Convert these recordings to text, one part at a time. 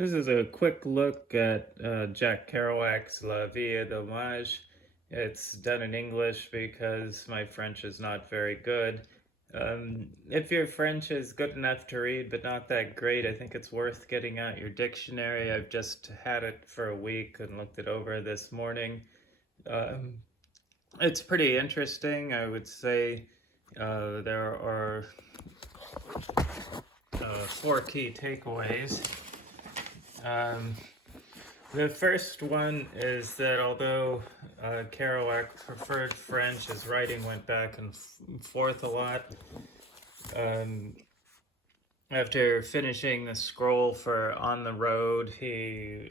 This is a quick look at Jack Kerouac's La Vie est dommage. It's done in English because my French is not very good. If your French is good enough to read but not that great, I think it's worth getting out your dictionary. I've just had it for a week and looked it over this morning. Um, it's pretty interesting. I would say there are four key takeaways. Um, the first one is that although Kerouac preferred French, his writing went back and forth a lot. Um, After finishing the scroll for On the Road, he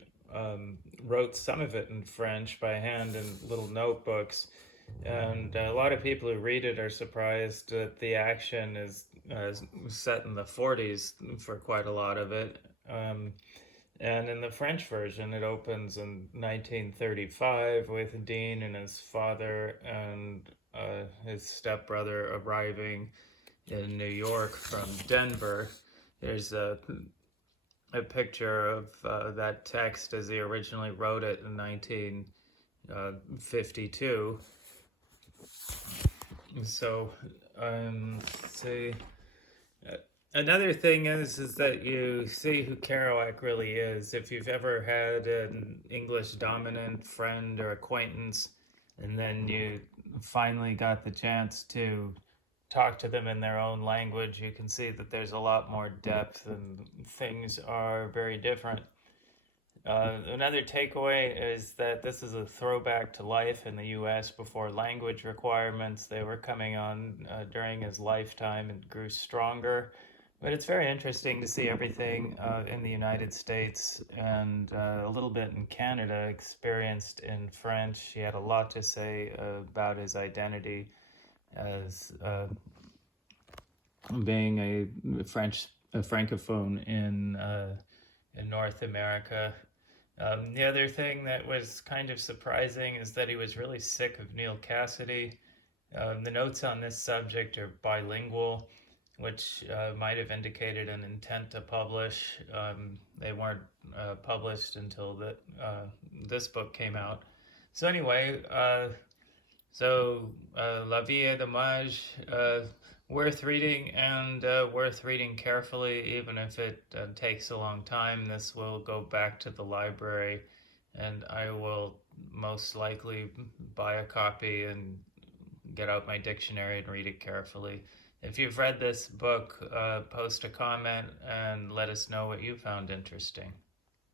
wrote some of it in French by hand in little notebooks. And a lot of people who read it are surprised that the action is set in the 40s for quite a lot of it. And in the French version, it opens in 1935 with Dean and his father and his stepbrother arriving in New York from Denver. There's a picture of that text as he originally wrote it in 1952. So, see. Another thing is that you see who Kerouac really is. If you've ever had an English dominant friend or acquaintance, and then you finally got the chance to talk to them in their own language, you can see that there's a lot more depth and things are very different. Another takeaway is that this is a throwback to life in the US before language requirements. They were coming on during his lifetime and grew stronger. But it's very interesting to see everything in the United States and a little bit in Canada experienced in French. He had a lot to say about his identity as being a francophone in North America. The other thing that was kind of surprising is that he was really sick of Neil Cassidy. The notes on this subject are bilingual, which might have indicated an intent to publish. They weren't published until this book came out. So anyway, La Vie est dommage, worth reading and worth reading carefully, even if it takes a long time. This will go back to the library, and I will most likely buy a copy and get out my dictionary and read it carefully. If you've read this book, post a comment and let us know what you found interesting.